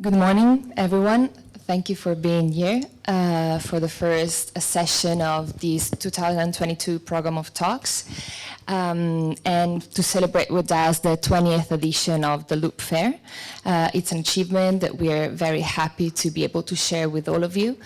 Good morning, everyone. Thank you for being here for the first session of this 2022 program of talks, and to celebrate with us the 20th edition of the Loop Fair. It's an achievement that we're very happy to be able to share with all of you.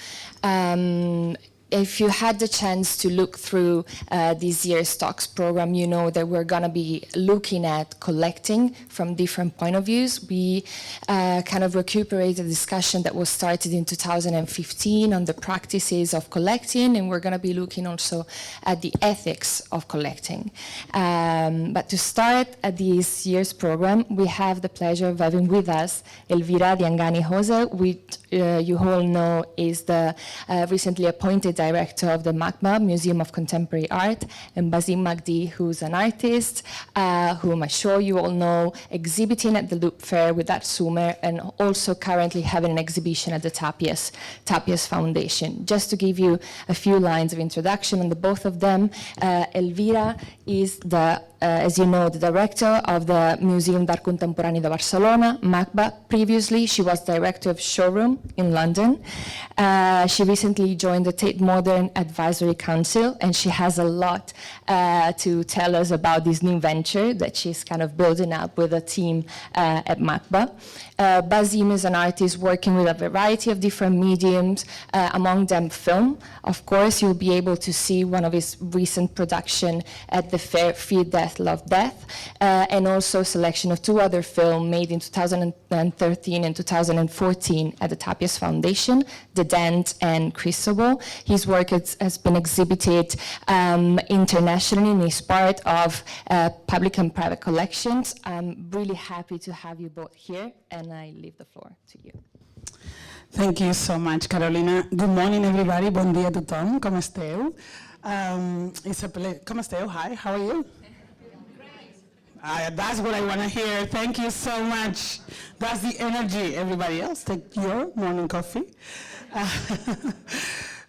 If you had the chance to look through this year's talks program, you know that we're going to be looking at collecting from different point of views. We kind of recuperate a discussion that was started in 2015 on the practices of collecting, and we're going to be looking also at the ethics of collecting. But to start at this year's program, we have the pleasure of having with us Elvira Dyangani Ose, which you all know is the recently appointed director of the MACBA, Museum of Contemporary Art, and Basim Magdy, who's an artist, whom I'm sure you all know, exhibiting at the Loop Fair with that summer, and also currently having an exhibition at the Tapias Foundation. Just to give you a few lines of introduction on the both of them, Elvira is as you know, the director of the Museu d'Art Contemporani de Barcelona, MACBA. Previously, she was director of showroom in London. She recently joined the Tate Modern Advisory Council, and she has a lot to tell us about this new venture that she's kind of building up with a team at MACBA. Basim is an artist working with a variety of different mediums, among them film. Of course, you'll be able to see one of his recent production at the fair, Fear, Death, Love, Death, and also a selection of two other films made in 2013 and 2014 at the Tapias Foundation, The Dent and Crisobel. His work has been exhibited internationally and is part of public and private collections. I'm really happy to have you both here, and I leave the floor to you. Thank you so much, Carolina. Good morning, everybody. Bon dia a tothom. Com esteu? It's a pleasure. Com esteu? Hi, how are you? That's what I want to hear. Thank you so much. That's the energy. Everybody else, take your morning coffee.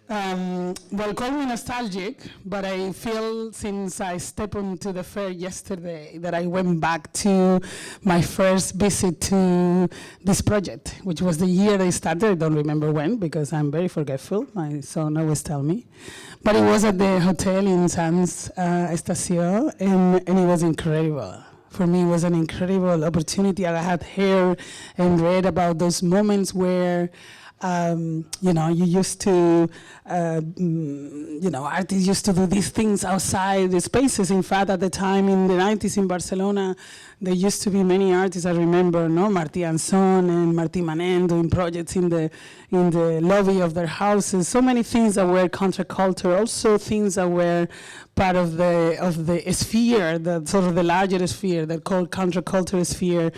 Well, call me nostalgic, but I feel since I stepped onto the fair yesterday that I went back to my first visit to this project, which was the year I started. I don't remember when because I'm very forgetful. My son always tells me. But it was at the hotel in Sanz Estación, and it was incredible. For me, it was an incredible opportunity. I had heard and read about those moments where you used to, artists used to do these things outside the spaces. In fact, at the time in the 90s in Barcelona, there used to be many artists. I remember, Martí Anson and Martí Manent doing projects in the lobby of their houses. So many things that were counterculture, also things that were part of the sphere, the sort of the larger sphere that called counterculture sphere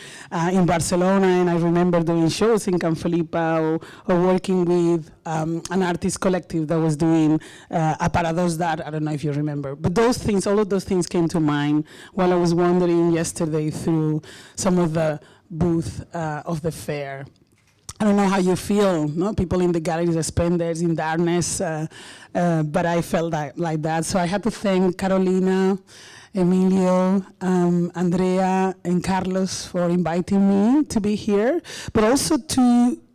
in Barcelona. And I remember doing shows in Can Felipa or working with an artist collective that was doing a Paradox d'Art. I don't know if you remember. But those things, all of those things came to mind while I was wandering yesterday through some of the booths of the fair. I don't know how you feel, people in the galleries are spenders in darkness, but I felt like that. So I had to thank Carolina, Emilio, Andrea, and Carlos for inviting me to be here, but also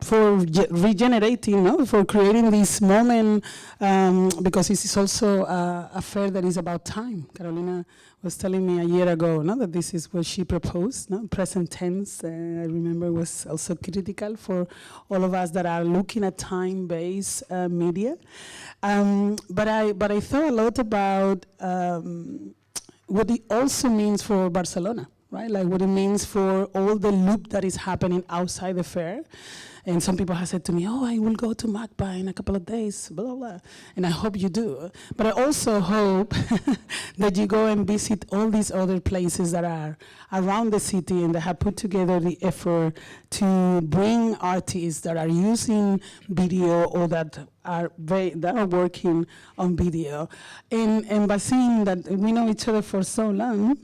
for regenerating, for creating this moment, because this is also a fair that is about time. Carolina was telling me a year ago that this is what she proposed, present tense. I remember was also critical for all of us that are looking at time-based media. But I thought a lot about what it also means for Barcelona, right? Like what it means for all the loop that is happening outside the fair. And some people have said to me, I will go to MACBA in a couple of days, blah, blah, blah. And I hope you do. But I also hope that you go and visit all these other places that are around the city and that have put together the effort to bring artists that are using video or that are working on video. And Basim, that we know each other for so long,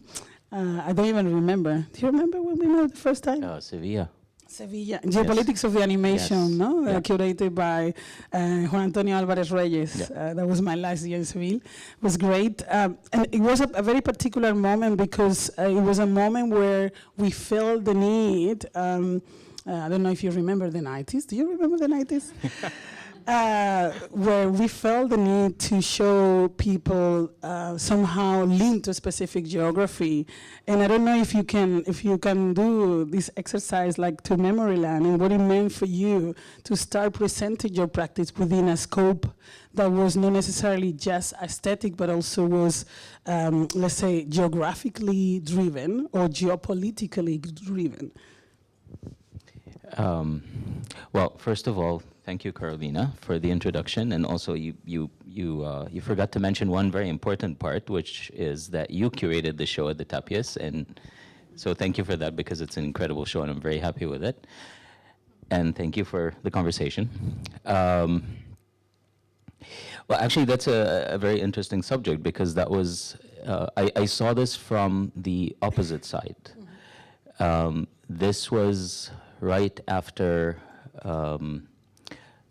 I don't even remember. Do you remember when we met the first time? Sevilla. Sevilla, Geopolitics of the Animation, curated by Juan Antonio Álvarez Reyes. That was my last year in Seville. It was great. And it was a very particular moment because it was a moment where we felt the need I don't know if you remember the 90s. Do you remember the 90s? Where we felt the need to show people somehow linked to a specific geography. And I don't know if you can do this exercise like to memory land and what it meant for you to start presenting your practice within a scope that was not necessarily just aesthetic, but also was, let's say, geographically driven or geopolitically driven. Well, first of all, thank you, Carolina, for the introduction, and also you forgot to mention one very important part, which is that you curated the show at the Tapias, and so thank you for that because it's an incredible show, and I'm very happy with it. And thank you for the conversation. Well, actually, that's a very interesting subject because that was I saw this from the opposite side. This was right after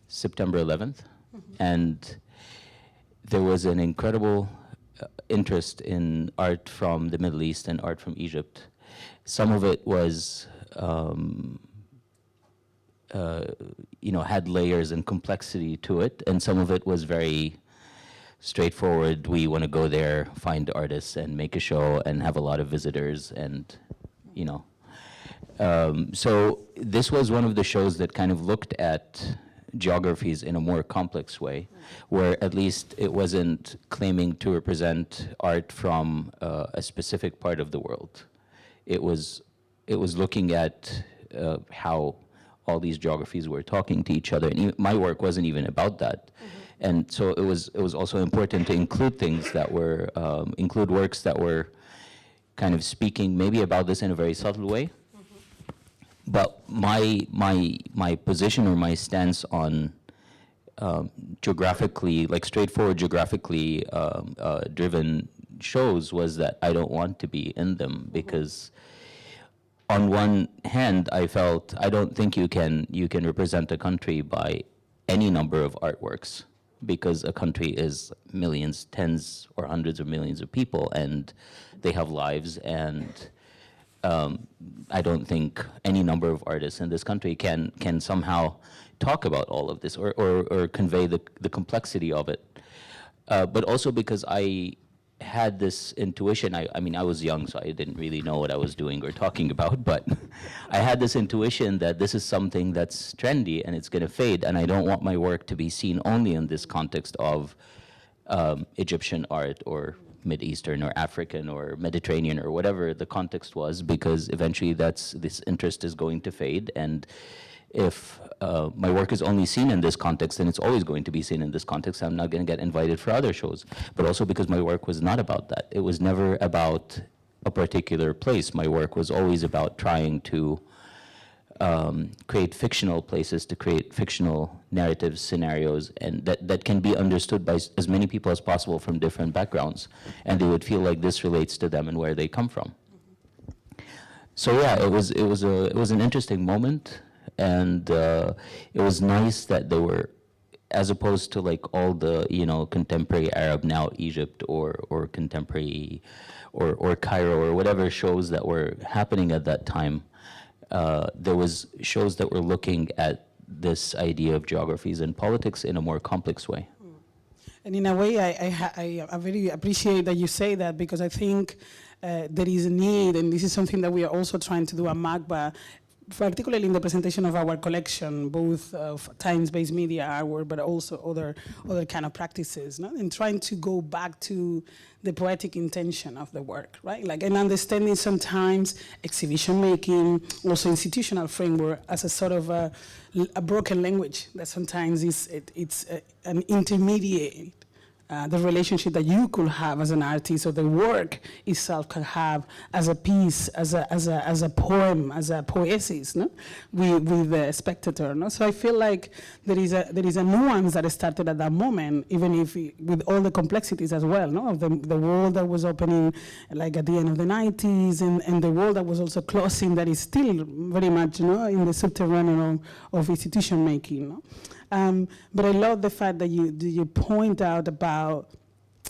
September 11th, and there was an incredible interest in art from the Middle East and art from Egypt. Some of it was, had layers and complexity to it, and some of it was very straightforward. We want to go there, find artists, and make a show, and have a lot of visitors, and so this was one of the shows that kind of looked at geographies in a more complex way, where at least it wasn't claiming to represent art from a specific part of the world. It was looking at how all these geographies were talking to each other, and my work wasn't even about that. And so it was also important to include things that were include works that were kind of speaking maybe about this in a very subtle way. But my position or my stance on geographically, like straightforward geographically driven shows was that I don't want to be in them because on one hand I felt I don't think you can represent a country by any number of artworks because a country is millions, tens or hundreds of millions of people and they have lives and I don't think any number of artists in this country can somehow talk about all of this or convey the complexity of it. But also because I had this intuition, I mean, I was young, so I didn't really know what I was doing or talking about, but I had this intuition that this is something that's trendy and it's gonna fade, and I don't want my work to be seen only in this context of Egyptian art or Mid-Eastern or African or Mediterranean or whatever the context was, because eventually this interest is going to fade, and if my work is only seen in this context, then it's always going to be seen in this context. I'm not going to get invited for other shows. But also because my work was not about that. It was never about a particular place. My work was always about trying to create fictional places, to create fictional narratives, scenarios, and that can be understood by as many people as possible from different backgrounds, and they would feel like this relates to them and where they come from. So yeah, it was an interesting moment, and it was nice that they were, as opposed to like all the contemporary Arab, now Egypt or contemporary or Cairo or whatever shows that were happening at that time. There was shows that were looking at this idea of geographies and politics in a more complex way. And in a way, I very appreciate that you say that, because I think there is a need, and this is something that we are also trying to do at MACBA, particularly in the presentation of our collection, both of times-based media artwork, but also other kind of practices, no? And trying to go back to the poetic intention of the work, right? Like, and understanding sometimes exhibition making, also institutional framework, as a sort of a broken language that sometimes it's an intermediate. The relationship that you could have as an artist, or the work itself can have as a piece, as a poem, as a poiesis, no? with the spectator. No? So I feel like there is a nuance that started at that moment, even if with all the complexities as well, no? Of the world that was opening like at the end of the 90s, and the world that was also closing, that is still very much in the subterranean of institution making. No? But I love the fact that you point out about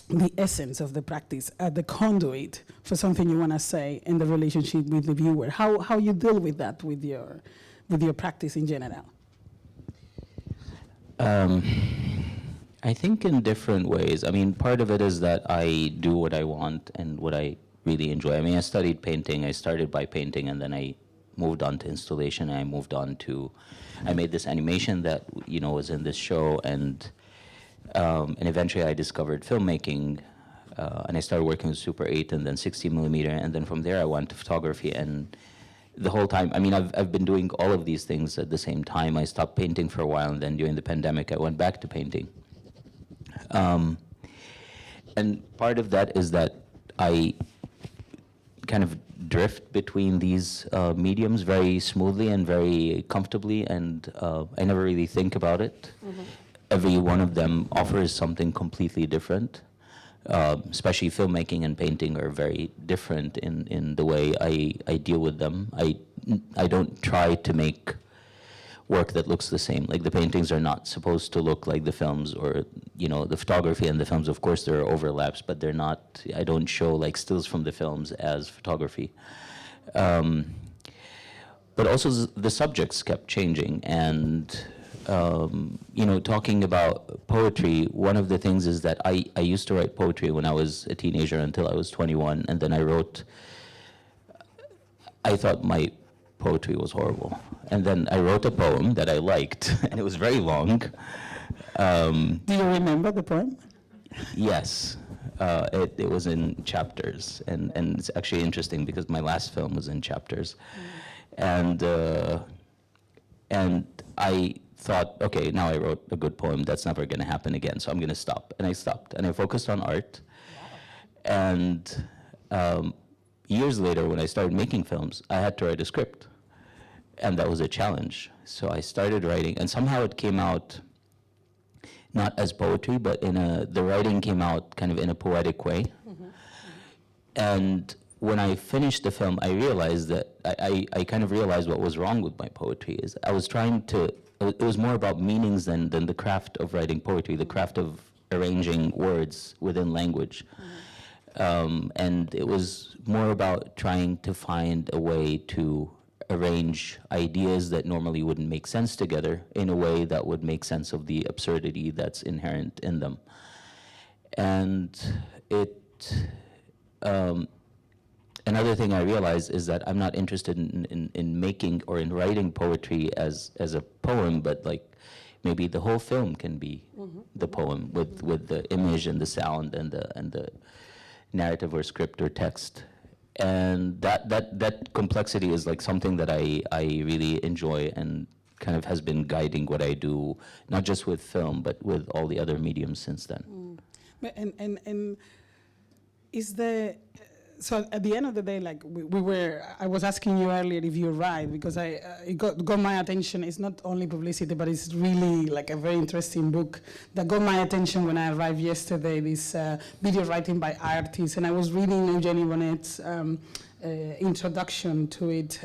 the essence of the practice, the conduit for something you want to say in the relationship with the viewer. How you deal with that with your with your practice in general? I think in different ways. I mean, part of it is that I do what I want and what I really enjoy. I mean, I studied painting. I started by painting, and then I moved on to installation, and I moved on to, I made this animation that, you know, was in this show, and eventually I discovered filmmaking, and I started working with Super 8 and then 60 millimeter, and then from there I went to photography. And the whole time, I mean, I've been doing all of these things at the same time. I stopped painting for a while, and then during the pandemic I went back to painting. And part of that is that I kind of drift between these mediums very smoothly and very comfortably, and I never really think about it. Mm-hmm. Every one of them offers something completely different. Especially filmmaking and painting are very different in the way I deal with them. I don't try to make work that looks the same. Like, the paintings are not supposed to look like the films, or, you know, the photography and the films, of course there are overlaps, but they're not, I don't show like stills from the films as photography. But also the subjects kept changing, and you know, talking about poetry, one of the things is that I used to write poetry when I was a teenager until I was 21, and then I thought my poetry was horrible. And then I wrote a poem that I liked, and it was very long. Do you remember the poem? Yes. It was in chapters, and it's actually interesting because my last film was in chapters. And I thought, okay, now I wrote a good poem, that's never gonna happen again, so I'm gonna stop. And I stopped, and I focused on art. Wow. And years later, when I started making films, I had to write a script, and that was a challenge. So I started writing, and somehow it came out not as poetry, but the writing came out kind of in a poetic way. Mm-hmm. And when I finished the film, I realized that I kind of realized what was wrong with my poetry. Is I was trying to, it was more about meanings than the craft of writing poetry, the craft of arranging words within language. Mm-hmm. And it was more about trying to find a way to arrange ideas that normally wouldn't make sense together in a way that would make sense of the absurdity that's inherent in them. And another thing I realized is that I'm not interested in making or in writing poetry as a poem, but like maybe the whole film can be mm-hmm. the poem with the image and the sound and the narrative or script or text. And that complexity is like something that I really enjoy and kind of has been guiding what I do, not just with film, but with all the other mediums since then. Mm. And is so at the end of the day, like I was asking you earlier if you write, because it got my attention. It's not only publicity, but it's really like a very interesting book that got my attention when I arrived yesterday, this video writing by artists. And I was reading Eugenie Bonnet's introduction to it.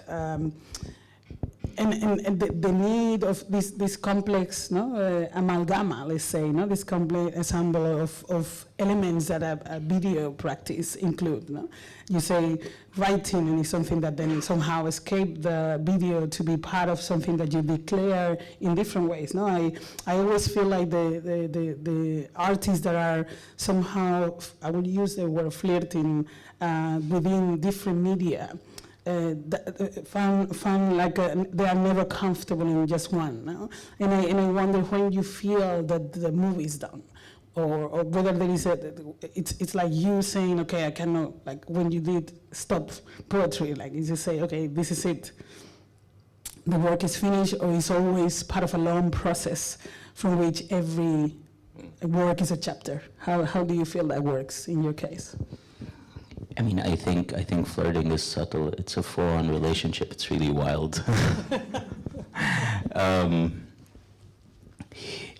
And the need of this complex amalgama, let's say, this complex ensemble of elements that a video practice include. No? You say writing, and it's something that then somehow escaped the video to be part of something that you declare in different ways. No, I always feel like the artists that are somehow, I would use the word flirting within different media. Found like they are never comfortable in just one, no? And I wonder when you feel that the movie is done, or whether there is it's like you saying, okay, I cannot, like when you did Stop Poetry, like you just say, okay, this is it, the work is finished, or it's always part of a long process from which every work is a chapter. How do you feel that works in your case? I mean, I think flirting is subtle. It's a full-on relationship. It's really wild. I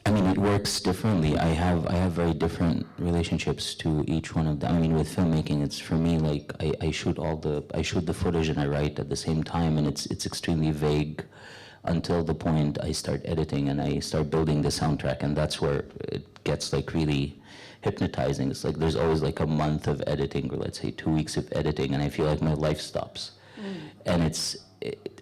mean, it works differently. I have very different relationships to each one of them. I mean, with filmmaking, it's for me like I shoot the footage and I write at the same time, and it's extremely vague until the point I start editing and I start building the soundtrack, and that's where it gets like really hypnotizing. It's like there's always like a month of editing, or let's say 2 weeks of editing, and I feel like my life stops. And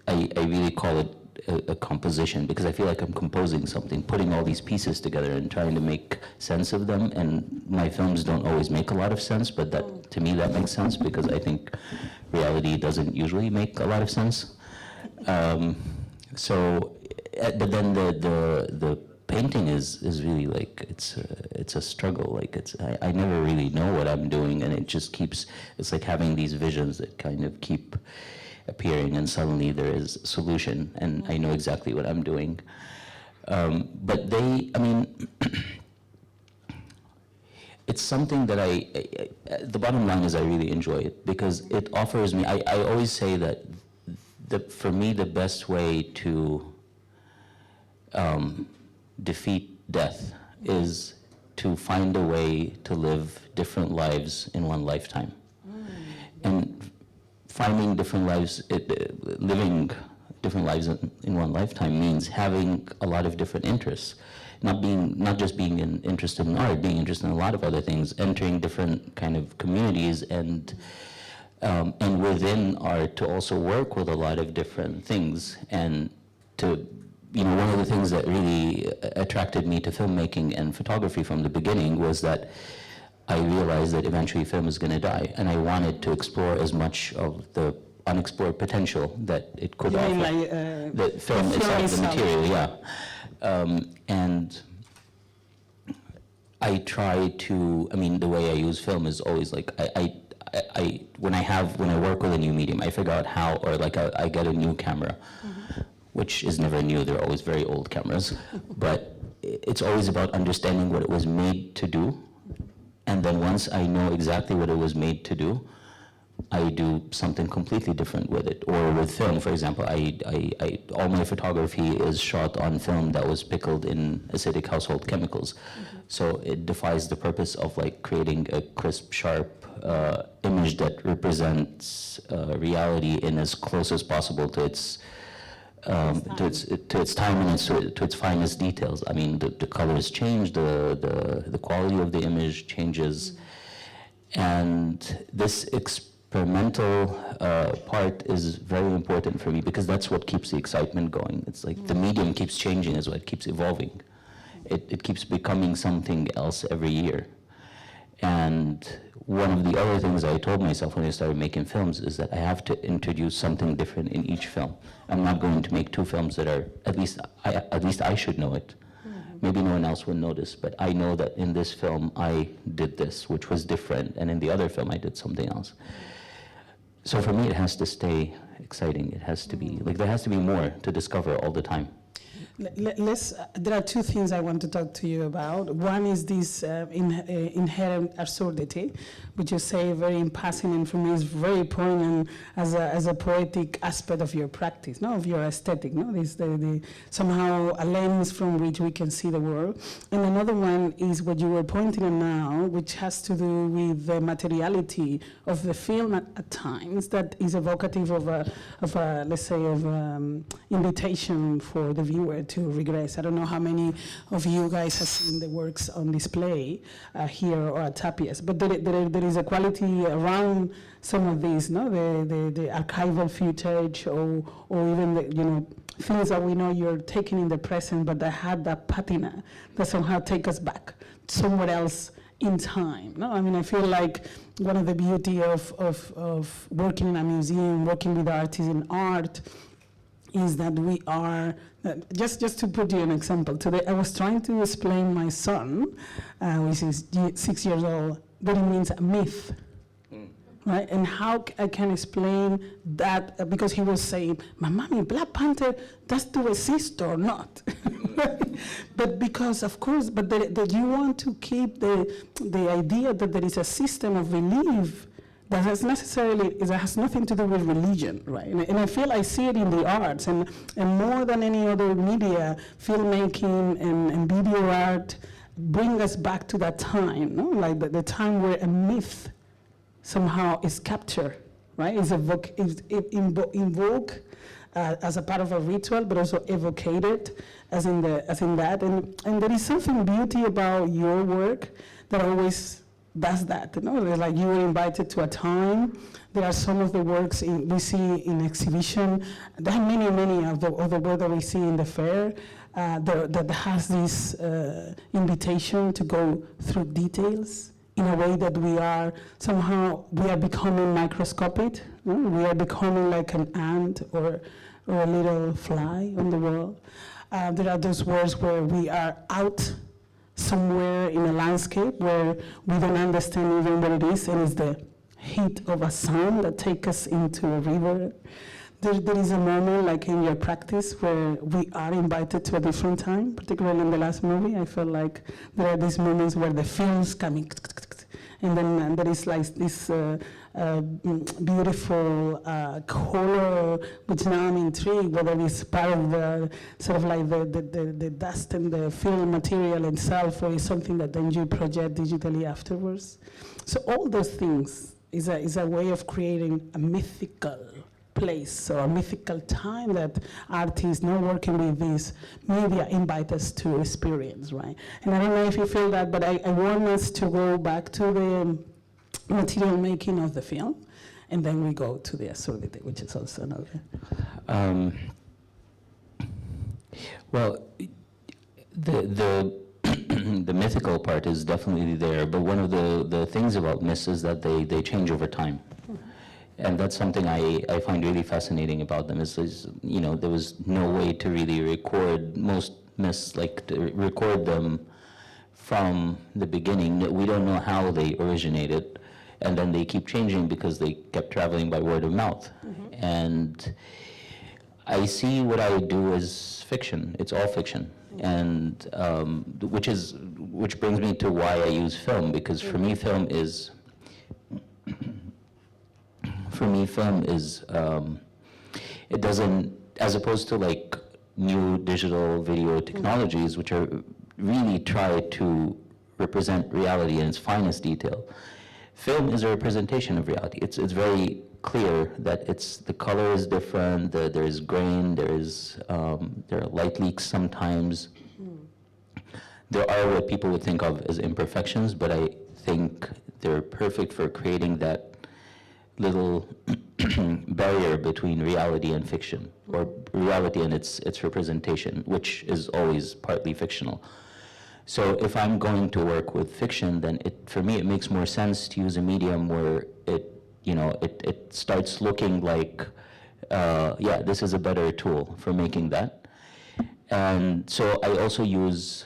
I really call it a composition, because I feel like I'm composing something, putting all these pieces together and trying to make sense of them. And my films don't always make a lot of sense, but that, to me, that makes sense, because I think reality doesn't usually make a lot of sense. But then the painting is really like, it's a struggle. Like I never really know what I'm doing, and it just keeps, it's like having these visions that kind of keep appearing, and suddenly there is a solution, and I know exactly what I'm doing. But it's something that the bottom line is I really enjoy it, because it offers me, I always say that for me, the best way to defeat death is to find a way to live different lives in one lifetime. And finding different lives, living different lives in one lifetime means having a lot of different interests. Not just being interested in art, being interested in a lot of other things, entering different kind of communities, and within art to also work with a lot of different things. And to, one of the things that really attracted me to filmmaking and photography from the beginning was that I realized that eventually film is going to die, and I wanted to explore as much of the unexplored potential that it could offer. The film itself, the material, yeah. And I try to, the way I use film is always like, when I work with a new medium, I figure out how, or like I get a new camera, which is never new, they're always very old cameras, but it's always about understanding what it was made to do. And then once I know exactly what it was made to do, I do something completely different with it. Or with film, for example, all my photography is shot on film that was pickled in acidic household chemicals. So it defies the purpose of like creating a crisp, sharp image that represents reality in as close as possible to its time and to its finest details. The colors change, the quality of the image changes, and this experimental part is very important for me, because that's what keeps the excitement going. It's like the medium keeps changing as well, it keeps evolving. It keeps becoming something else every year. And one of the other things I told myself when I started making films is that I have to introduce something different in each film. I'm not going to make two films that are, at least I should know it. Maybe no one else will notice, but I know that in this film I did this, which was different, and in the other film I did something else. So for me it has to stay exciting. It has to be, like, there has to be more to discover all the time. There are two things I want to talk to you about. One is this inherent absurdity, which you say very in passing, and for me is very poignant as a poetic aspect of your practice, of your aesthetic. This somehow a lens from which we can see the world. And another one is what you were pointing at now, which has to do with the materiality of the film at times, that is evocative of a let's say, invitation for the viewer to regress. I don't know how many of you guys have seen the works on display here or at Tapias, but there is a quality around some of these, the archival footage, or even the, things that we know you're taking in the present, but that had that patina that somehow take us back somewhere else in time. I feel like one of the beauty of working in a museum, working with artists in art, is that we are, just to put you an example, today I was trying to explain my son, which is 6 years old, what it means a myth, right? And how I can explain that, because he was saying, Mommy, Black Panther, does to exist or not? But because, of course, but that you want to keep the idea that there is a system of belief that has nothing to do with religion, right? And I feel I see it in the arts, and more than any other media, filmmaking and video art bring us back to that time, like the time where a myth somehow is captured, right? Is invoked as a part of a ritual, but also evocated as in that. And there is something beauty about your work that always does that. You know, like you were invited to a time. There are some of the works we see in exhibition. There are many of the work that we see in the fair that has this invitation to go through details in a way that we are becoming microscopic. We are becoming like an ant or a little fly on the wall. There are those works where we are out somewhere in a landscape where we don't understand even what it is, and it's the heat of a sun that takes us into a river. There is a moment, like in your practice, where we are invited to a different time, particularly in the last movie. I felt like there are these moments where the film's coming, and then there is like this beautiful color, which now I'm intrigued whether it's part of the sort of like the dust and the film material itself, or is something that then you project digitally afterwards. So all those things is a way of creating a mythical place or a mythical time that artists not working with this media invite us to experience, right? And I don't know if you feel that, but I want us to go back to the material making of the film, and then we go to the absurdity, which is also another. Well, the the mythical part is definitely there, but one of the things about myths is that they change over time. And that's something I find really fascinating about them is, you know, there was no way to really record most myths, like to record them from the beginning. We don't know how they originated, and then they keep changing because they kept traveling by word of mouth. Mm-hmm. And I see what I do as fiction. It's all fiction. And which brings me to why I use film, because for me film is it doesn't, as opposed to like new digital video technologies, which are really try to represent reality in its finest detail. Film is a representation of reality. It's very clear that the color is different, there is grain, there are light leaks sometimes. There are what people would think of as imperfections, but I think they're perfect for creating that little barrier between reality and fiction, or reality and its representation, which is always partly fictional. So if I'm going to work with fiction, then for me it makes more sense to use a medium where it starts looking like, yeah, this is a better tool for making that. And so I also use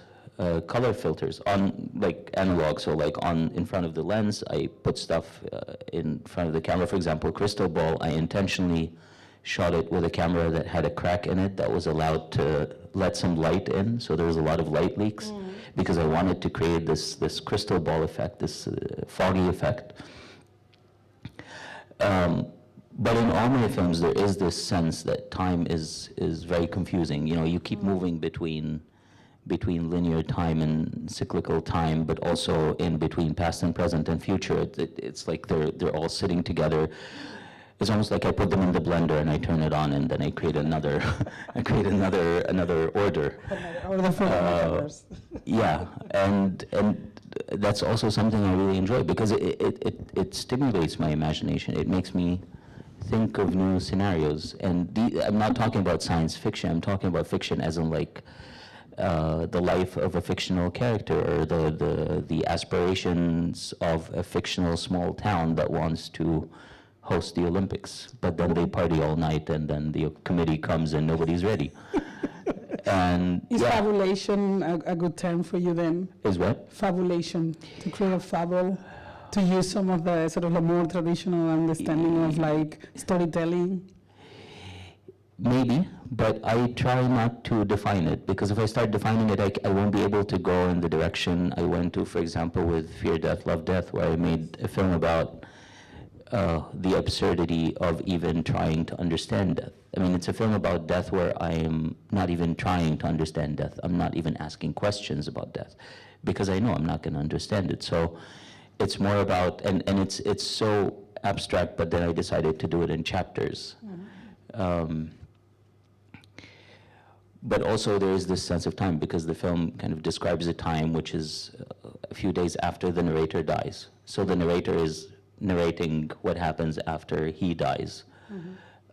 color filters on like analog, so like in front of the lens, I put stuff in front of the camera. For example, Crystal Ball, I intentionally shot it with a camera that had a crack in it that was allowed to let some light in, so there was a lot of light leaks, because I wanted to create this crystal ball effect, this foggy effect. But in all my films, there is this sense that time is very confusing. You know, you keep moving between linear time and cyclical time, but also in between past and present and future. It's like they're all sitting together. It's almost like I put them in the blender and I turn it on, and then I create another another order. Yeah, and that's also something I really enjoy, because it stimulates my imagination. It makes me think of new scenarios. And I'm not talking about science fiction. I'm talking about fiction as in like the life of a fictional character, or the aspirations of a fictional small town that wants to host the Olympics, but then they party all night, and then the committee comes and nobody's ready. And is fabulation a good term for you then? Is what? Fabulation, to create a fable, to use some of the sort of the more traditional understanding of like storytelling. Maybe, but I try not to define it, because if I start defining it, I won't be able to go in the direction I went to, for example, with Fear, Death, Love, Death, where I made a film about the absurdity of even trying to understand death. I mean, it's a film about death where I am not even trying to understand death. I'm not even asking questions about death, because I know I'm not going to understand it. So it's more about, and it's so abstract, but then I decided to do it in chapters. But also there is this sense of time, because the film kind of describes a time which is a few days after the narrator dies. So the narrator is narrating what happens after he dies,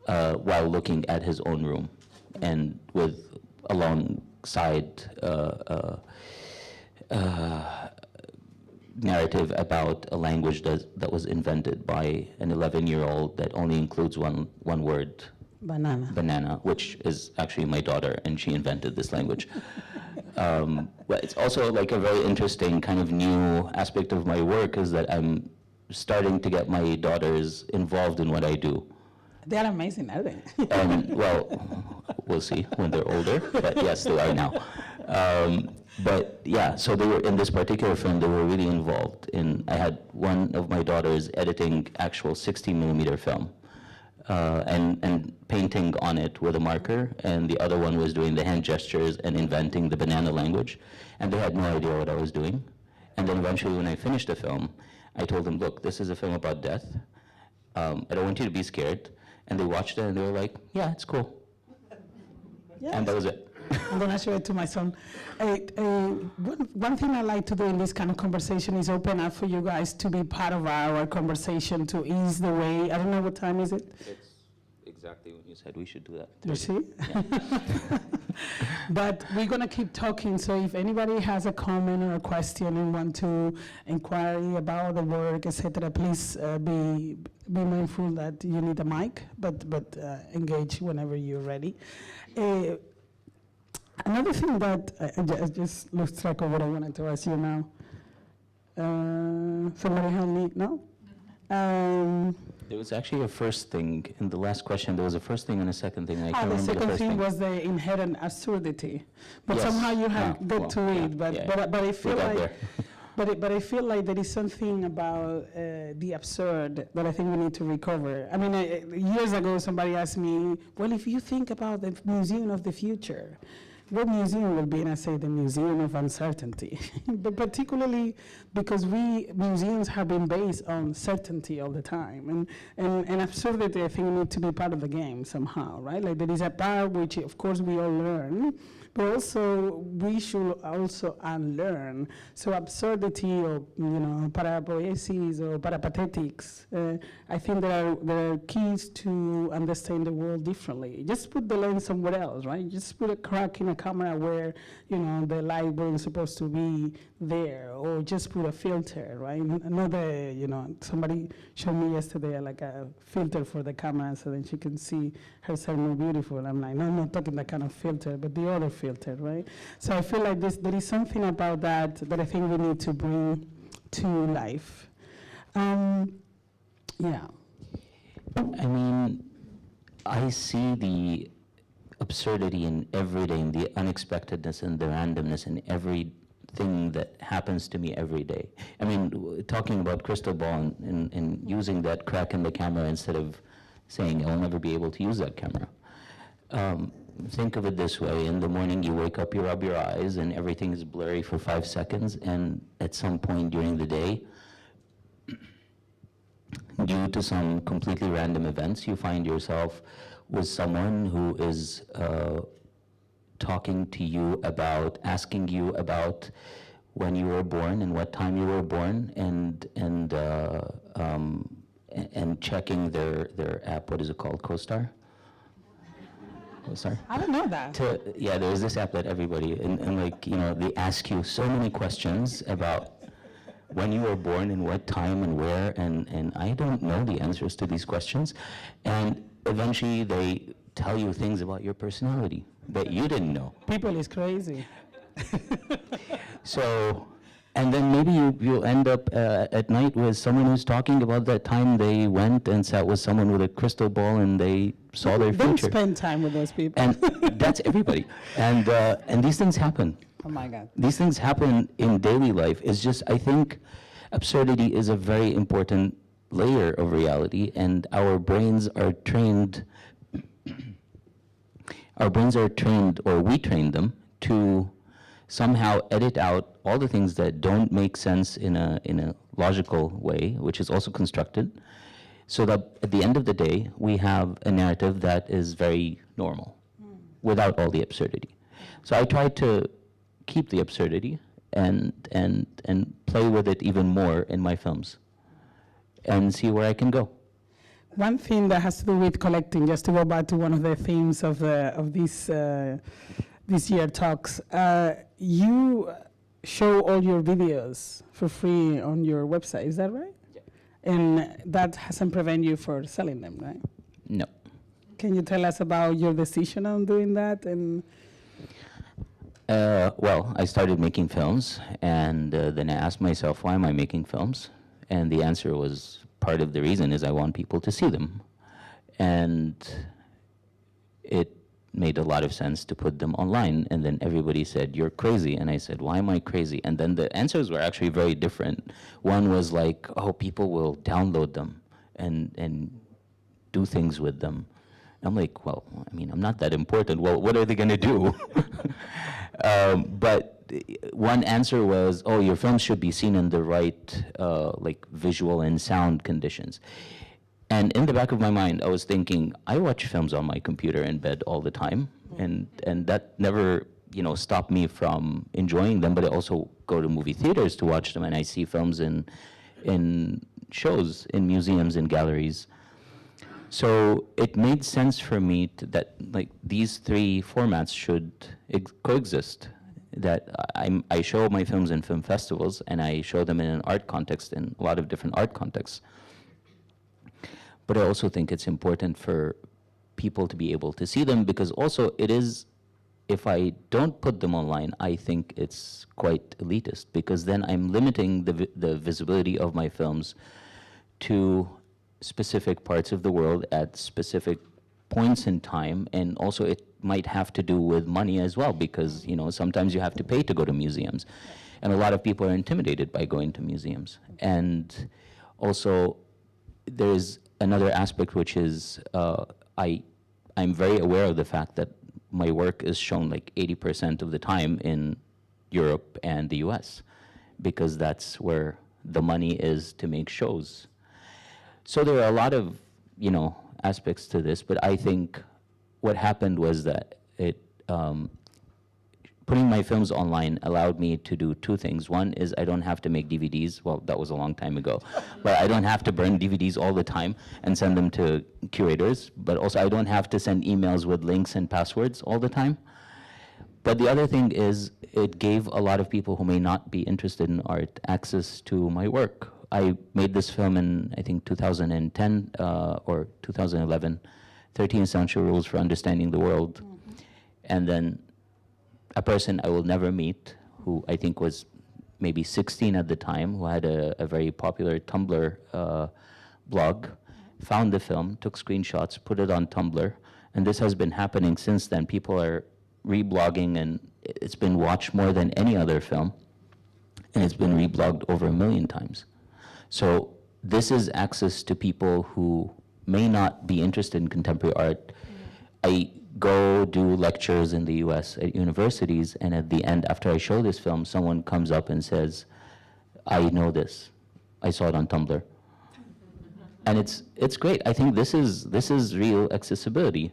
while looking at his own room, and with alongside narrative about a language that was invented by an 11-year-old that only includes one word, banana, which is actually my daughter, and she invented this language. But it's also like a very interesting kind of new aspect of my work is that I'm starting to get my daughters involved in what I do. They're amazing, aren't they? And well, we'll see when they're older, but yes, they are now. But yeah, so they were in this particular film, they were really involved in, I had one of my daughters editing actual 60mm film, and painting on it with a marker, and the other one was doing the hand gestures and inventing the banana language, and they had no idea what I was doing. And then eventually when I finished the film, I told them, look, this is a film about death. I don't want you to be scared. And they watched it and they were like, yeah, it's cool. Yes. And that was it. I'm going to show it to my son. One thing I like to do in this kind of conversation is open up for you guys to be part of our conversation, to ease the way. I don't know what time is it? It's exactly when you said we should do that. You see? Yeah. But we're going to keep talking, so if anybody has a comment or a question and want to inquire about the work, etc., please be mindful that you need a mic, but engage whenever you're ready. Another thing that I just lost track of what I wanted to ask you now. Somebody help me? No? There was actually a first thing in the last question. There was a first thing and a second thing. I can't The remember the second first thing thing. was the inherent absurdity, but Yes. somehow you have got to it. Yeah. But I feel We got like, there. but I feel like there is something about the absurd that I think we need to recover. I mean, years ago somebody asked me, well, if you think about the museum of the future, what museum will be? And I say the Museum of Uncertainty. But particularly because museums have been based on certainty all the time. And absurdity, I think, need to be part of the game somehow, right? Like there is a part which, of course, we all learn, but also we should also unlearn. So absurdity or, parapoiesis or parapathetics, I think there are keys to understand the world differently. Just put the lens somewhere else, right? Just put a crack in a camera where, the light wasn't supposed to be there, or just put a filter, right? Another, somebody showed me yesterday like a filter for the camera so then she can see herself more beautiful. And I'm like, no, I'm not talking that kind of filter, but the other filter, right? So I feel like there is something about that I think we need to bring to life. Yeah. I mean, I see the absurdity in every day, in the unexpectedness and the randomness in everything that happens to me every day. I mean, talking about crystal ball and using that crack in the camera instead of saying, I'll never be able to use that camera. Think of it this way. In the morning, you wake up, you rub your eyes, and everything is blurry for 5 seconds, and at some point during the day, due to some completely random events, you find yourself with someone who is talking to you about, asking you about when you were born and what time you were born, and checking their app. What is it called? CoStar? CoStar? I don't know that. Yeah, there's this app that everybody, and like, they ask you so many questions about when you were born and what time and where, and I don't know the answers to these questions. And eventually they tell you things about your personality that you didn't know. People is crazy. So, and then maybe you'll end up at night with someone who's talking about that time they went and sat with someone with a crystal ball and they saw their Don't future. spend time with those people. And that's everybody. And these things happen. Oh my God. These things happen in daily life. It's just, I think absurdity is a very important layer of reality, and our brains are trained, or we train them to somehow edit out all the things that don't make sense in a logical way, which is also constructed, so that at the end of the day, we have a narrative that is very normal, without all the absurdity. So I try to keep the absurdity and play with it even more in my films and see where I can go. One thing that has to do with collecting, just to go back to one of the themes of this year talks, you show all your videos for free on your website, is that right? Yeah. And that hasn't prevented you from selling them, right? No. Can you tell us about your decision on doing that? And well, I started making films, and then I asked myself, why am I making films? And the answer was, part of the reason is I want people to see them. And it made a lot of sense to put them online. And then everybody said, you're crazy. And I said, why am I crazy? And then the answers were actually very different. One was like, oh, people will download them and do things with them. I'm like, well, I mean, I'm not that important. Well, what are they going to do? But one answer was, oh, your films should be seen in the right like visual and sound conditions. And in the back of my mind, I was thinking, I watch films on my computer in bed all the time, and that never, you know, stopped me from enjoying them. But I also go to movie theaters to watch them, and I see films in shows, in museums, in galleries. So it made sense for me that like these three formats should coexist. That I show my films in film festivals, and I show them in an art context, in a lot of different art contexts. But I also think it's important for people to be able to see them, because also it is, if I don't put them online, I think it's quite elitist, because then I'm limiting the visibility of my films to specific parts of the world at specific points in time. And also it might have to do with money as well, because, you know, sometimes you have to pay to go to museums, and a lot of people are intimidated by going to museums. And also there's another aspect, which is I'm very aware of the fact that my work is shown like 80% of the time in Europe and the US, because that's where the money is to make shows. So there are a lot of, you know, aspects to this, but I think what happened was that putting my films online allowed me to do two things. One is I don't have to make DVDs. Well, that was a long time ago. But I don't have to burn DVDs all the time and send them to curators. But also I don't have to send emails with links and passwords all the time. But the other thing is it gave a lot of people who may not be interested in art access to my work. I made this film in, I think, 2010 or 2011, 13 Essential Rules for Understanding the World. Mm-hmm. And then a person I will never meet, who I think was maybe 16 at the time, who had a very popular Tumblr blog, found the film, took screenshots, put it on Tumblr, and this has been happening since then. People are reblogging, and it's been watched more than any other film, and it's been reblogged over 1 million times. So this is access to people who may not be interested in contemporary art. Mm-hmm. I go do lectures in the US at universities, and at the end, after I show this film, someone comes up and says, I know this. I saw it on Tumblr. And it's great. I think this is real accessibility.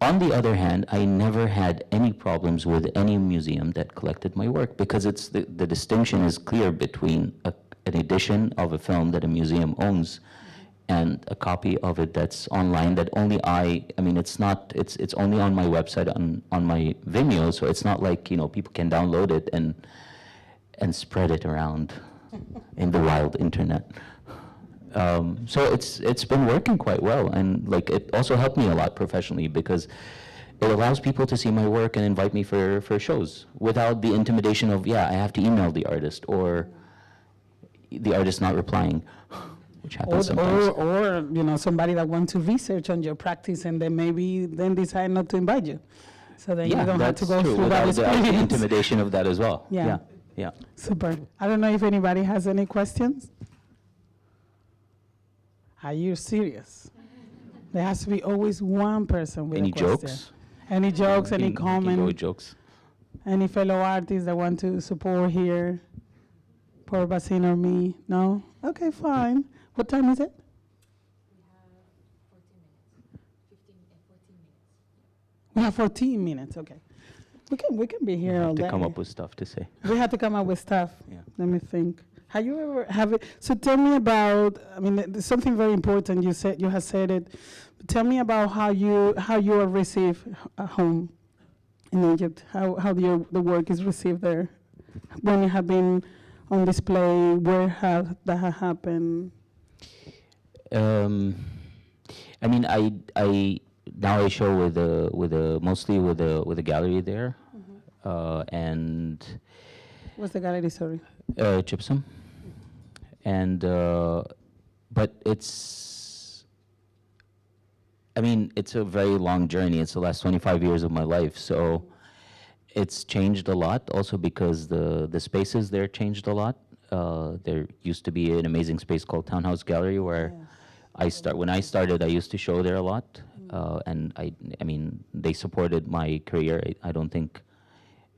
On the other hand, I never had any problems with any museum that collected my work, because it's the distinction is clear between an edition of a film that a museum owns and a copy of it that's online that only I mean, it's only on my website, on my Vimeo, so it's not like, you know, people can download it and spread it around in the wild internet. So it's been working quite well, and like it also helped me a lot professionally, because it allows people to see my work and invite me for shows without the intimidation of, yeah, I have to email the artist, or the artist not replying. Which happens sometimes. Or you know, somebody that wants to research on your practice and then maybe decide not to invite you. So then you don't have to go through that experience. The intimidation of that as well. Yeah. Super. I don't know if anybody has any questions. Are you serious? There has to be always one person with any a question. Jokes? Any jokes? Any comment? Any jokes? Any fellow artists that want to support here? Poor Basim or me? No? Okay, fine. What time is it? We have 14 minutes. 15 and 14 minutes. We have 14 minutes, okay. We can be here I all have day. to come up with stuff to say. We had to come up with stuff. Yeah. Let me think. Have you ever have it? So tell me about. I mean, there's something very important. You have said it. But tell me about how you are received at home in Egypt. How the work is received there. When you have been on display, where have that happened? I mean, I now I show mostly with a gallery there, and What's the gallery? Sorry. Gypsum, and but I mean, it's a very long journey. It's the last 25 years of my life, so it's changed a lot. Also because the spaces there changed a lot. There used to be an amazing space called Townhouse Gallery where when I started, I used to show there a lot, and I mean, they supported my career.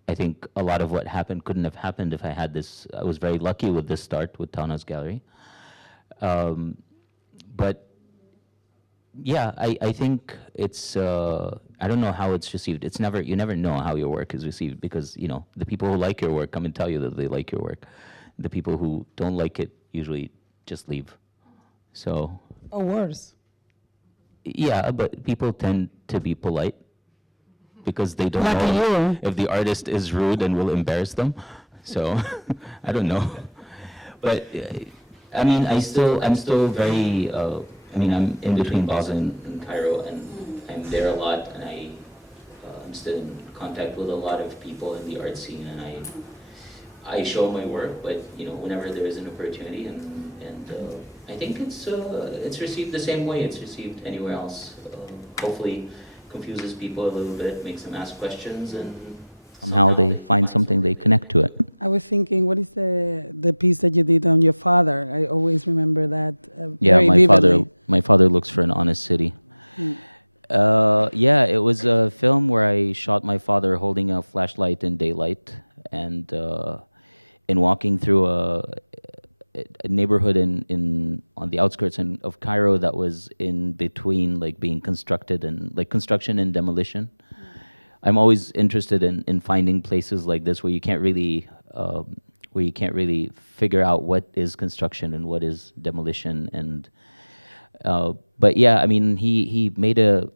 I think a lot of what happened couldn't have happened if I had this. I was very lucky with this start with Townhouse Gallery. But yeah, I think it's, I don't know how it's received. You never know how your work is received because, you know, the people who like your work come and tell you that they like your work. The people who don't like it usually just leave. So. Or worse. Yeah, but people tend to be polite because they don't Lucky know you. if the artist is rude and will embarrass them. So I don't know. But I mean, I'm still very, I mean, I'm in between Basel and Cairo, and I'm there a lot, and I'm still in contact with a lot of people in the art scene, and I show my work, but you know, whenever there is an opportunity, and I think it's received the same way it's received anywhere else. Hopefully, confuses people a little bit, makes them ask questions, and somehow they find something, they connect to it. I was thinking, what is the piece that you did on your father? I always remember that very vividly. My father looks for an honest city. Yeah, it was a film where I shot my father holding a flashlight in daylight, and in walking through a neighborhood on the outskirts of Cairo that was in between, like being constructed and like construction and demolition. I'm always interested in finding places like this where you can't really figure out what is construction and what is demolition. And but yeah, I mean, he made a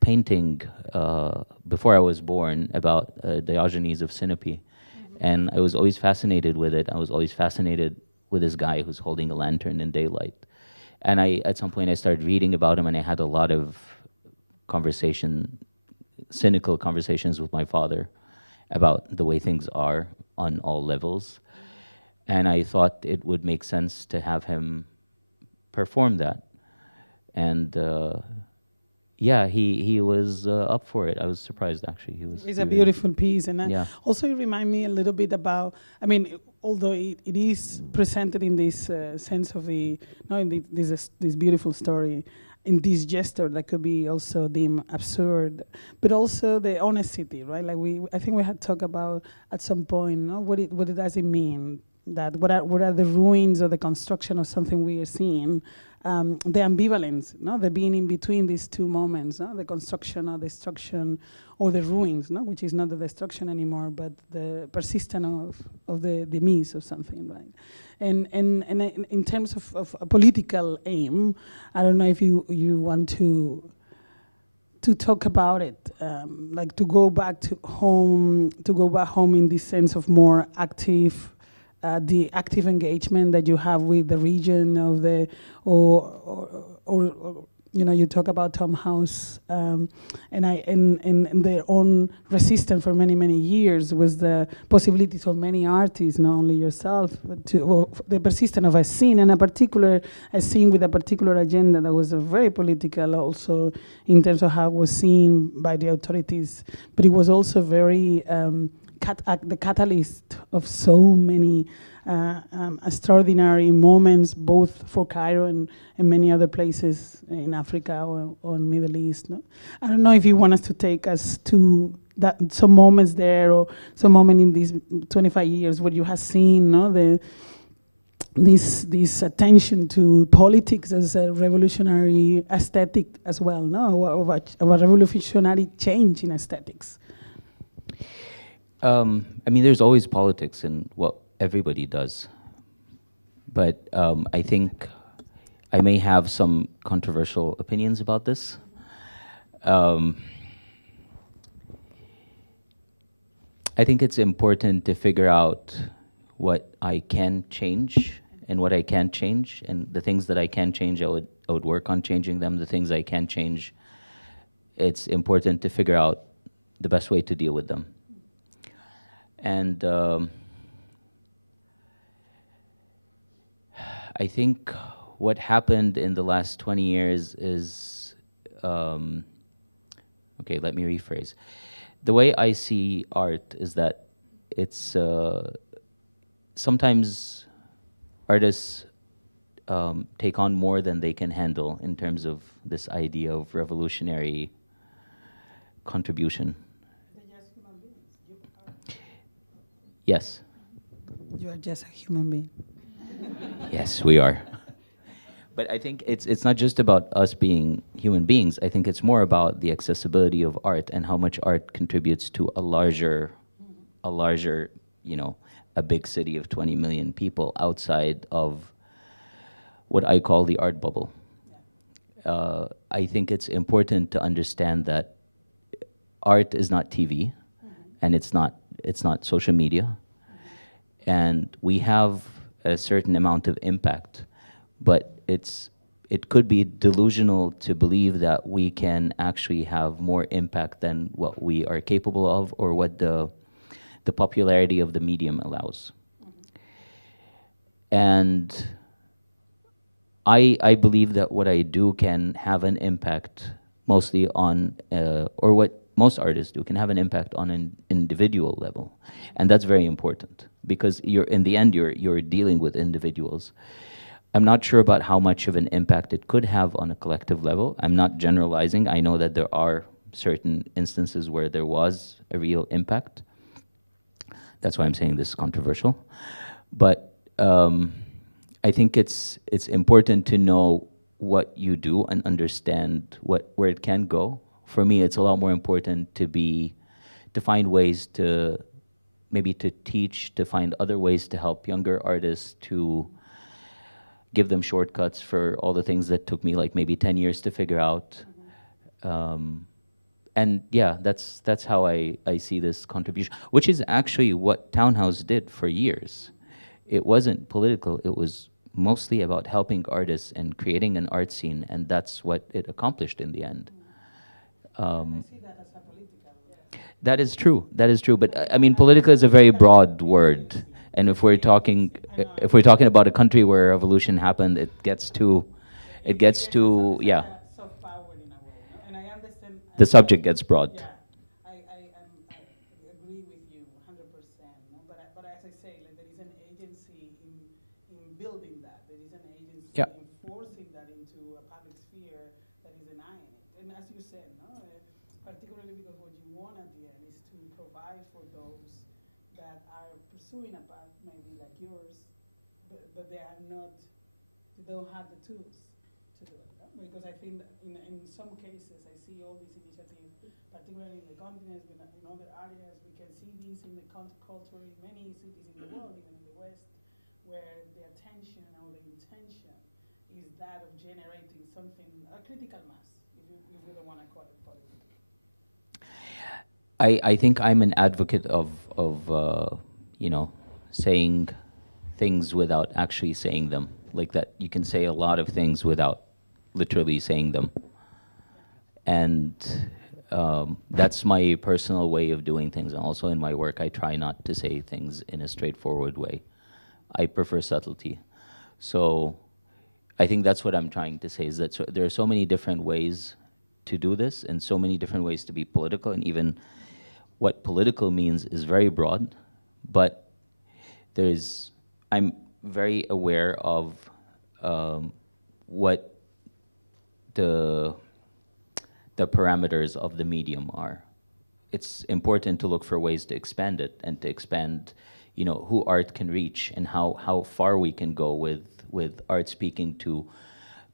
painting before I was born about Diogenes of Sinope, and I was always fascinated with it. I was always fascinated with this guy who's holding a lantern in daylight. And at some point I started reading about him, and I had a lot of cynical conversations with my father about the way things are on all levels. And I thought it would make sense to have him perform that. And yeah, he was up for it. I was surprised, actually. It's a beautiful piece. And also it reminded me a little bit about, I mean, although it is presented in this sense of this beautiful story, in this gesture that could be also deemed absurd, but also the honesty, right? Like I think we had talked about at some point, no? What does it mean? That what are the ruins or the construction of something we are seeing? The ambivalence, no? The being in between these two moments, no? The construction or destruction, or the ruins, no? Which is not the destruction anymore, but the persistence of the demise of something, right? And in terms of a political aim, I don't know if you want to talk about it, like to go back home in this sense of more active. The active engagement that you have with the region of or you know, you talk about Tom House, and their own resistance for many years was the possibilities of many artists, not only yourself, but the persistence of a scene, and a scene with a particular agenda that was very political, also in terms of how it was seen by the authorities, but it was also very the catalyst of so many extraordinary moments, both for Cairo and many other places in Africa or Middle East. No? I don't know if you want us to take us to some moments there, or some moment in these 25 years where you have seen, no, this attention to politics as a revolutionary aesthetic as well, no, of a revolutionary change in aesthetics. I mean, there's always politics in what everybody does. But I think I may have some controversial opinions about this. I think it's important to figure out what I can change and what I can't change, and the things that I can change, I would work on changing them. The things I can't change, it's important to figure out the best way to deal with them. And I think what happened in the last 20 years is, okay, let me rephrase. The way I see art is that it's sometimes artists take on more than they can handle in terms of this idea of revolutionary contribution. They're just human beings. You are. Yes. You are just a human being. Yes, we are. But I think it's not just about us being human beings. I think it's more about the accessibility of art and how much art contributes to a larger, you know, a big city of 20 million people outside of what I call the art bubble. I think it's important to understand that art is not TV, and it's not social media, and we have a certain amount of impact, but it could be delusional to believe that we can actually have more impact than what we are capable of or what the popularity of the medium allows. And I believe that what I do can have an impact mostly on, or what most artists do, can have an impact on an individual level. And that's very important because in the end, you're dealing with individuals. I'm not sure about how much of an impact it could have on a collective level. I'm not generalizing. I know that there are certain instances where there was a real impact. That's why I'm saying this is controversial. But I think it's important to know what you do and understand where it can go. For me, it's a lot more important to find ways to maybe to teach, to find other ways to help younger artists, to give them shortcuts for all the things that took me like maybe 10 years to figure out. And yeah, that's how I see this contribution, which is actually what Townhouse did for years. It wasn't political, it was mostly about helping artists and creating an art scene, and that's what it accomplished in the end. I see that as a political. That is true, but I mean, political is a very broad word. And if we're talking about a country where revolution happened, it gets to, yeah. Soft power in a way, no? And I understand. The subject gets broad. Yeah, I agree with you 100%. No? But as I say, like, there is an agency in building that. There is an agency Yeah. in forcing that into a public sphere that is denying it. And as you said, no, particularly because what you want at the end is to provide for those that are pursuing a path maybe like yours, but they are not, they don't have the tools to do it. No? Because I think that in some cases I see all these initiatives, particularly in the continents, but in other areas, we can see this in the counterculture in many cities in the world, even in the West, where the attention or the intention is that of generating something, a critical mass, if we don't want to call it politics. I think I'm an advocate of you know, saying things without actually saying them. Like that you can say a lot of things without literally saying them. And that's my personal way of doing things. And also in my work, I try not to say things in a straightforward way. I prefer subtlety. So I think that's what I'm trying to say, is that there are so many different ways to do this and so many different ways to be political, and even what political means is very broad, but I'm very aware of what the parameters of the medium are. It's important to look for ways to expand it and to expand, you know, who art can reach and how far we can go with art speaking to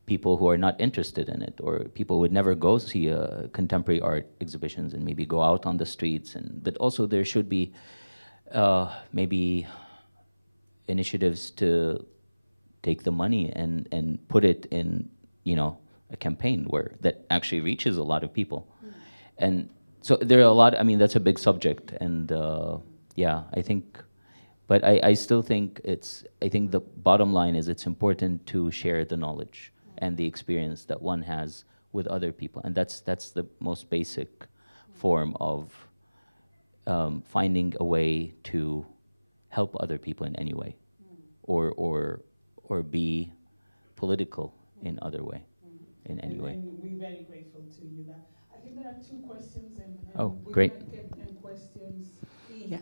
people who are not interested in it, or people would never go see contemporary art exhibitions and maybe go out on the streets. But also there should be maybe initiatives to take the money and put it in, you know, a campaign that actually reaches a lot of people. And so there are a lot, I mean, that's a big subject, and yeah, I think, but I still think I think the bottom line is it's important to share the knowledge and the experience that one has with other people, and that's the most basic form of finding a way to help other people in any way, or be political in other way, in any way. And we're very grateful to you. I think there are two questions, and Oh, we great. might get them questions in, Yeah.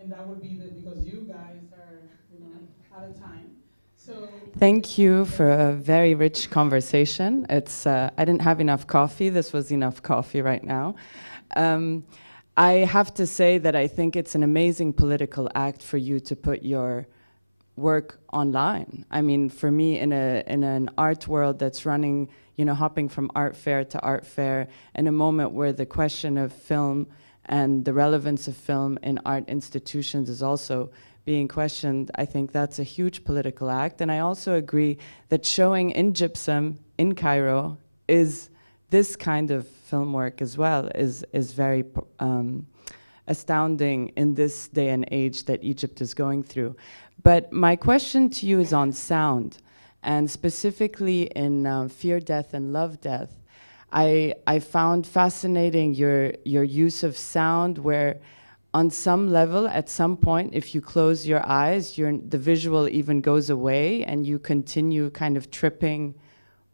and that would be because you guys are, you know, out of time. So Thank you for a very rich conversation. It's I didn't have enough coffee. This was enough coffee right now. I have to say that I think it's an amazing political act for you to put your work online. I mean, for me, in an art world that's running, you know, hopping from art fair to art fair, in a moment where the question of film and the relevance of film in art institutions is also being questioned, I think that's a huge political act. And I also agree that showing in Gypsum in Cairo is this kind of film work as well, is very astounding in this day and age that Egypt is going through. But my question to you is on sound, and specifically in Fear, Death, and Love, Death. I found fascinating your use of sound, where on some level, at some point, if you close your eyes, the visual even goes away and you continue kind of tripping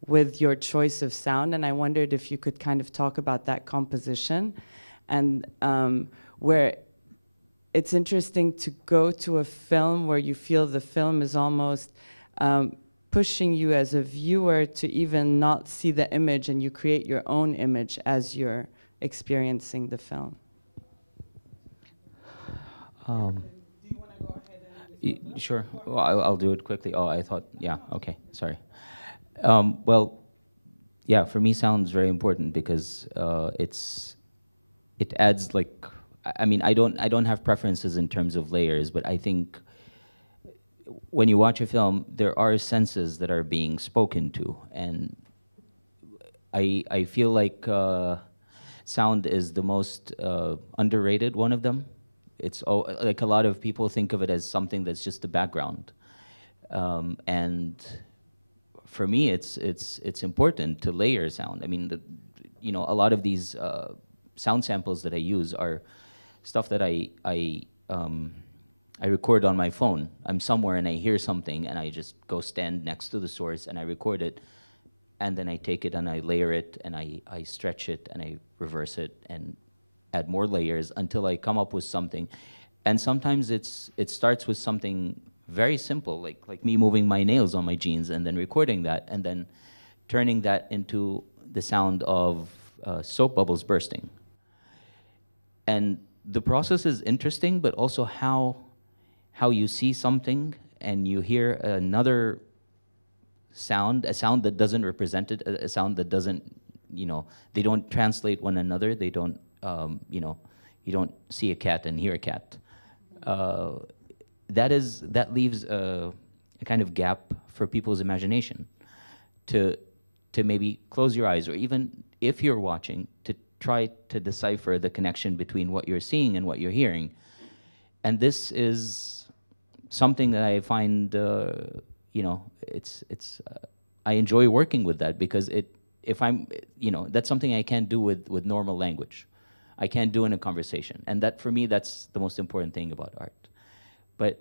with your choice of sound. And I wondered if you could kind of talk about that composition, and where it's interesting to go to a film where you feel the film is almost pushing you as a viewer to even not see the image, and you create your own image as you're experiencing the film. do you want to go ahead and Sure. Well, I'll do it quickly. Oh, I thought, yeah, okay, sorry. Well, yeah, for me, sound's very important because it adds, like, I mean, I don't have preferences in terms of layers, but I think when you watch a film, there are senses that are being spoken to, and I feel like sound is the most underrated one of them. It's like a lot of people think of it as something that's just the background, and for me, it's important to layer sound. I mean, you know, a lot of these sound samples that I use are stuff that I record on my phone. I'm somewhere and I hear something, and I just go stand next to the source and I record it, and then I take it and I layer it, and I stretch it and I reverse it and add more layers until I come up with something. And sometimes it starts with something very simple, like me moving my nails on my jeans and then recording that, and then turning that into the sound of soap bubbles bursting. And the process is interesting, but also how you see something and you hear another sound, a sound that doesn't represent it, a sound that doesn't, you know, they don't translate one another, they don't, you know, you don't see a cat and hear a cat. That leaves a kind of gap for people's imagination to maybe close your eyes, or even if you're watching, to try to decipher the connection between what you're seeing and what you're hearing. And this is something that I find, you know, I enjoy working with that, because if I'm, you know, that's something I can't do with normal language. I can't do in a conversation. And that, for me, that's the most important thing about art. But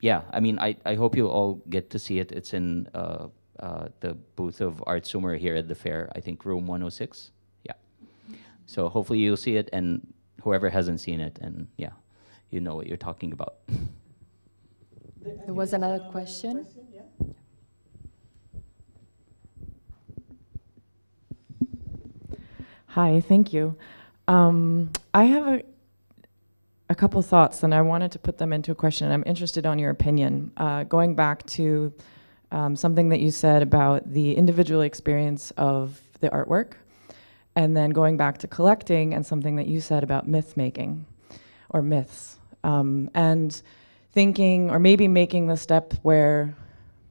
yeah, I mean, I hope you'll all get to see it. It's in the booth of Art Sumer here at the fair, I think room 106. Yeah. So hopefully you'll see it, and whoever hasn't seen it, and yeah, you know what you're talking about. There was another question. Yeah? Hi, thank you. I have a couple thoughts, and I wanted to put them into a question. I'm interested on your opinion. Going back to something that you said about the individual experience of the artwork, and then going back to collecting and something that you said about myth making or myths, and thinking, or maybe making the step where,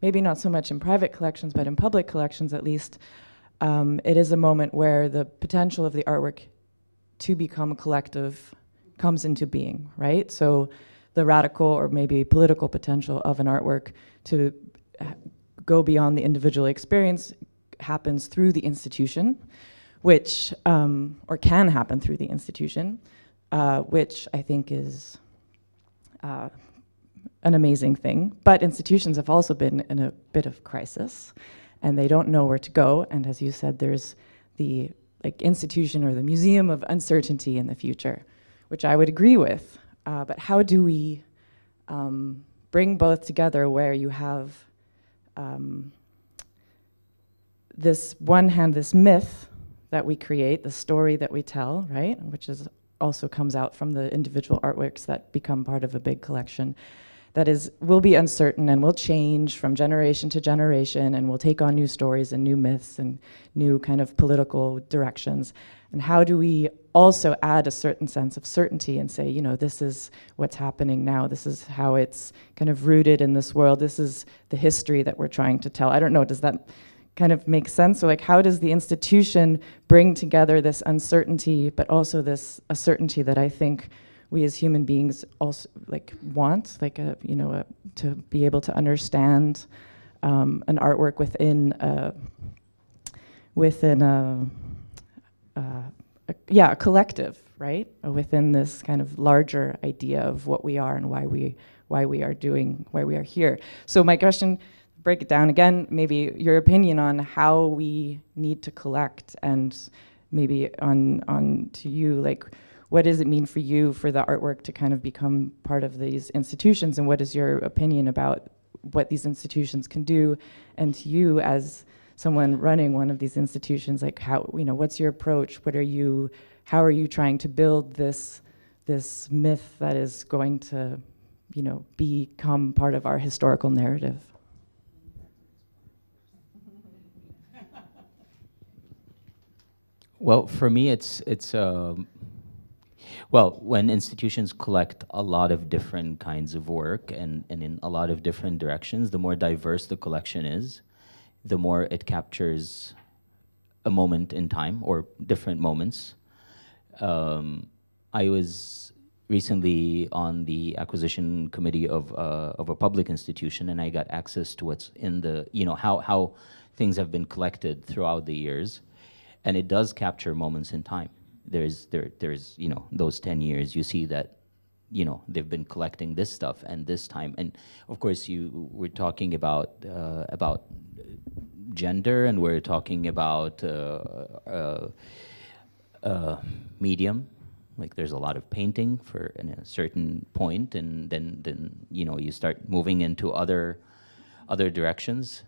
maybe not so much in private collections, but in public collections at least, it is a moment where the potential of the artwork to become collective comes into being, right? So the radical or maybe political potential of an artwork to go beyond the individual experience happens through the institution, which, or can happen through the institution, which I think is an amazing thing. But institutions have also been in a bit of crisis, and they don't know where to go. And as you said, there's the institution or the museum of uncertainty in the future, which I would agree with. But how do we bring both together, where you have this one hand, this myth that we create, the story that we tell, right, which is also comes out from the individual artworks that become part of a big collection, that will be uncertain and will change from generation to generation, and will take on new stories and new myths and new kind of political directions. And how do we also add a certain sense of certainty and say, this is what's happening now, this is how it's kind of rooted in this world, this is the history that we're trying to tell. I don't know, does that kind of make sense? Or how does the institution bring together this uncertainty, but also this a certainty that I think we as human beings also want, to be able to understand an artwork within a collective, right? Within this kind of larger idea of what we are and why we are here. So my question, break it down again, maybe your opinion on how we need to collect, and maybe on to you, what does it mean for you for the artwork to kind of become part of these institutions, and what is your opinion about what these institutions can do? And to you as someone running one of these institutions, how, what's your approach? How are you trying to build this myth that is going to, become part of our historical narrative? Well, for me, well, when institutions collect a lot of different kinds of work and in a lot of different directions, the more diverse the collection is, the more it captures a moment in time or different moments. I was recently on the acquisition committee of a public institution, and I got access to what's in the, how things have been collected throughout the years, and it does capture moments in time. There's those 10 years, you see that, they've been collecting this stuff and this time. And of course, we're talking about gender, and we're talking about medium. There's a lot of painting in a certain point, and then you start moving into other directions.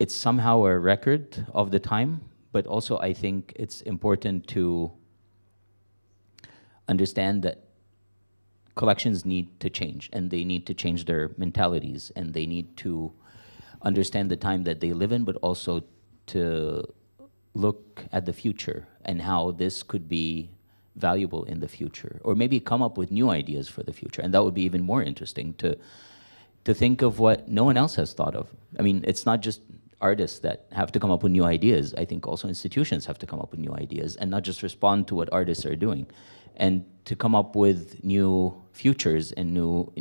It's somehow a record of the time, but also I think it's important to understand that collections need to change, and they need to change their mentalities, and they need to understand the time that they live in, but also to look at the future and how this could be valuable in the future, or maybe come up with new ideas for the future. And that would be even more interesting, to think of what no one else has thought of. I mean, it's not just artists that have to come up with new ideas. I think also institutions have to come up with new ideas, and not just respond to what artists are doing, and to come up with new futures and new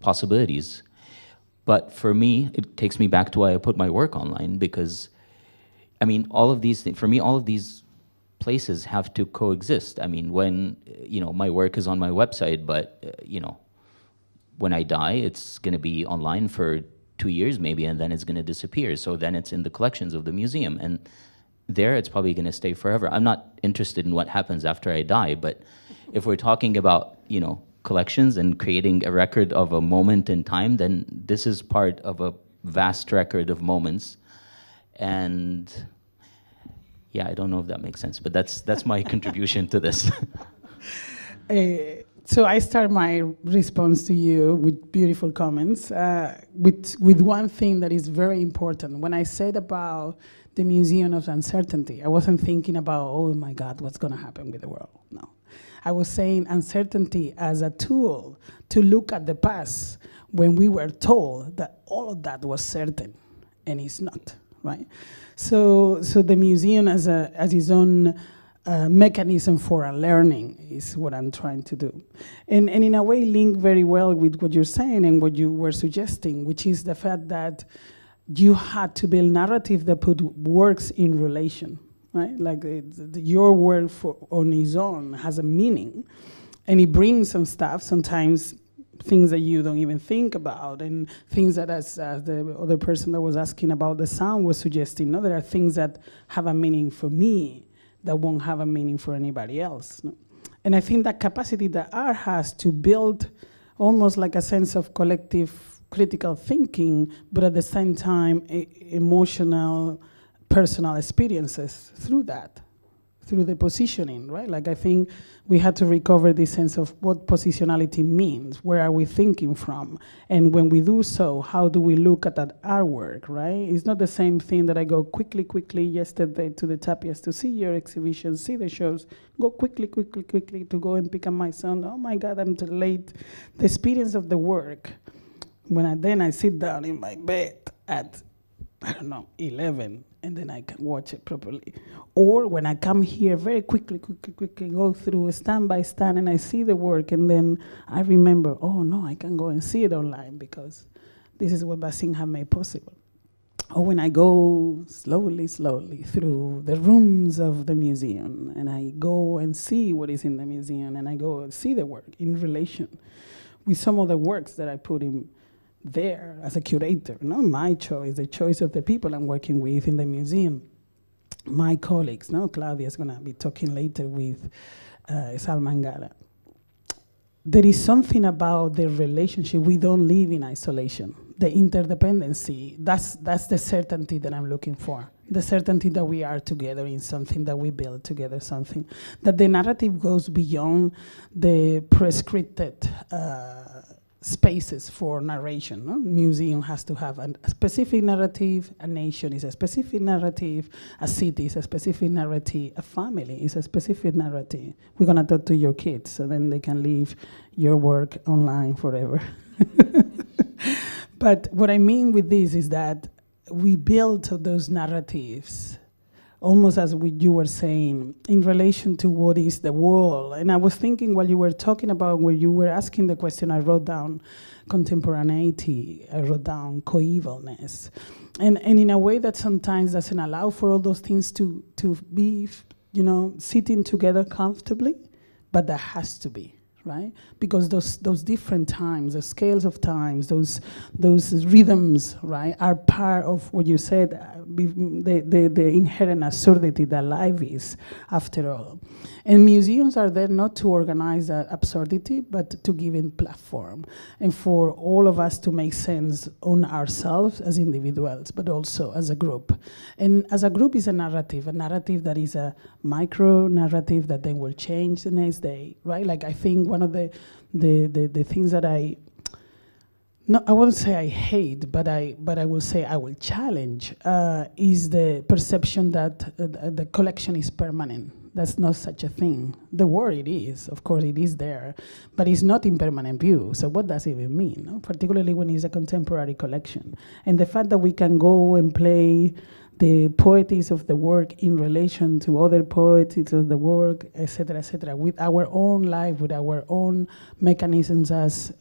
possibilities. But for me, it takes me back to why I put my work online, because I mean, all of these things, for me, all of these places have to coexist. I mean, when, my work is on my website, but, when I die, it's going to be online for 2 years maybe, and then it's going to disappear. So then it's in the collections of the museum, and there it's probably going to stay forever. I'm not interested in what happens after I die, but if we're talking about, collections and creating a record of a moment in time, then this is part of a vast record of moments. And yeah, I don't know if that makes sense, but that's my contribution to this. So I start my response to you with beautiful comments, with one thing that is very important. When I said about the Museum of Uncertainty, I wasn't thinking about, oh my God, what's going to happen with the world? No. I was saying uncertainty as a tool to look at the past when we were told that all of that was certain, and it's not, right? So the museum as its own mechanism for learning is what I'm trying to do. And in a way link very well with what you're saying and what you were suggesting, which is the fact that you had to build narrative that put works in relation, right? Like your work on its own has a meaning, and it brings some stuff, sometimes things that you don't even think about, and things that, as the other person that was asking about the sound was suggesting, no, there are things that have a meaning for me that won't have a meaning for anybody else. No? And I think that capacity that art has to build almost like a sense of collective critical thinking, but at the same time, emotional, personal experiences through that, through the positioning, right? Like I think we had to recover this sense of what positionality means, where are we thinking from? And when we do so, how do we look at that artwork, right? It's not the same thing that I go quickly yesterday to the Tapias to see your exhibition, see the shows, go quickly to go and pick up my son. Oh my God, I'm too late. The experience of the work, when I sit down in my bed at, 11, and then I can watch it properly. Or when I come here very quickly go through stand by stand and I see the work, and then I remember, oh no, I can go and see it online because this is what Basim have made possible. Or when I go slowly through the rooms of the museum, and I go and see what is in the museum, and I go and see the work in relation with some of the works that I put in there as a curator, not my choice, the choice of the people I'm working with in the museum. My colleagues, Claudia's gonna be talking later with Salman Gala. There is something about the relationship. We don't live in isolation. The interdependency, that's the certainty that I'm looking for. The certainty that we are together in something, that we build together something. That the narrative goes beyond the prescripted spaces for narration. No? Museum has to have a specific narrative, a nation is a specific narrative, a city is a specific narrative, a family is a specific narrative. We're gonna talk to your kids so then they can leave your work online forever. But what I mean with this is that we build those narratives almost as you were saying, in relation to what is the world. And I was thinking while you were talking about, where you were asking the question, I wrote down contemporaneity, I wrote down coevalness. And in a way that sometimes doesn't allow for all those things to be, sitting together comfortably, but that has to be. Right? Because those different times, the scales of times, those rhythms, right, are part of what you said, the inherent absurdity that life is, after all. And museums are there not to organize that absurdity, but to give it platform, and for all of us to make sense on ourselves as individuals, but also as a group. And as a group is a narrative that is a micro narrative that then will change the next day, right? Like I think one of the things that I won't say I hate, but I will say I will challenge, is the perception that the collection is permanent. That's not such a thing. The word it is, of course it is there, but it's not in permanent view. So what does it even mean? No? Particularly when it's a contemporary collection. And the fact that we can go and play the poetics of the work in relation to other poetics of the work, etc., with our own life, with our own mechanisms as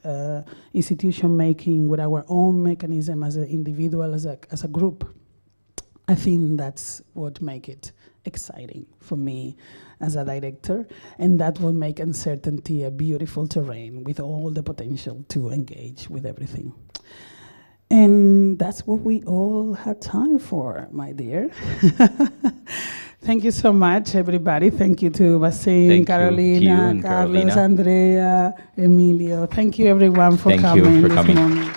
institution making, with our own mechanism as an individual, as a group. I think that's what makes it exciting for me as a director, and that will make uncertainty a beautiful terrain with all the potential to engage with everything. And that's what we all have time for, my dear. Thank you so much, everybody. Thank you to Basim, Carolina, Carlos, Andrea, Emilio. Thank you, everyone, for coming this morning.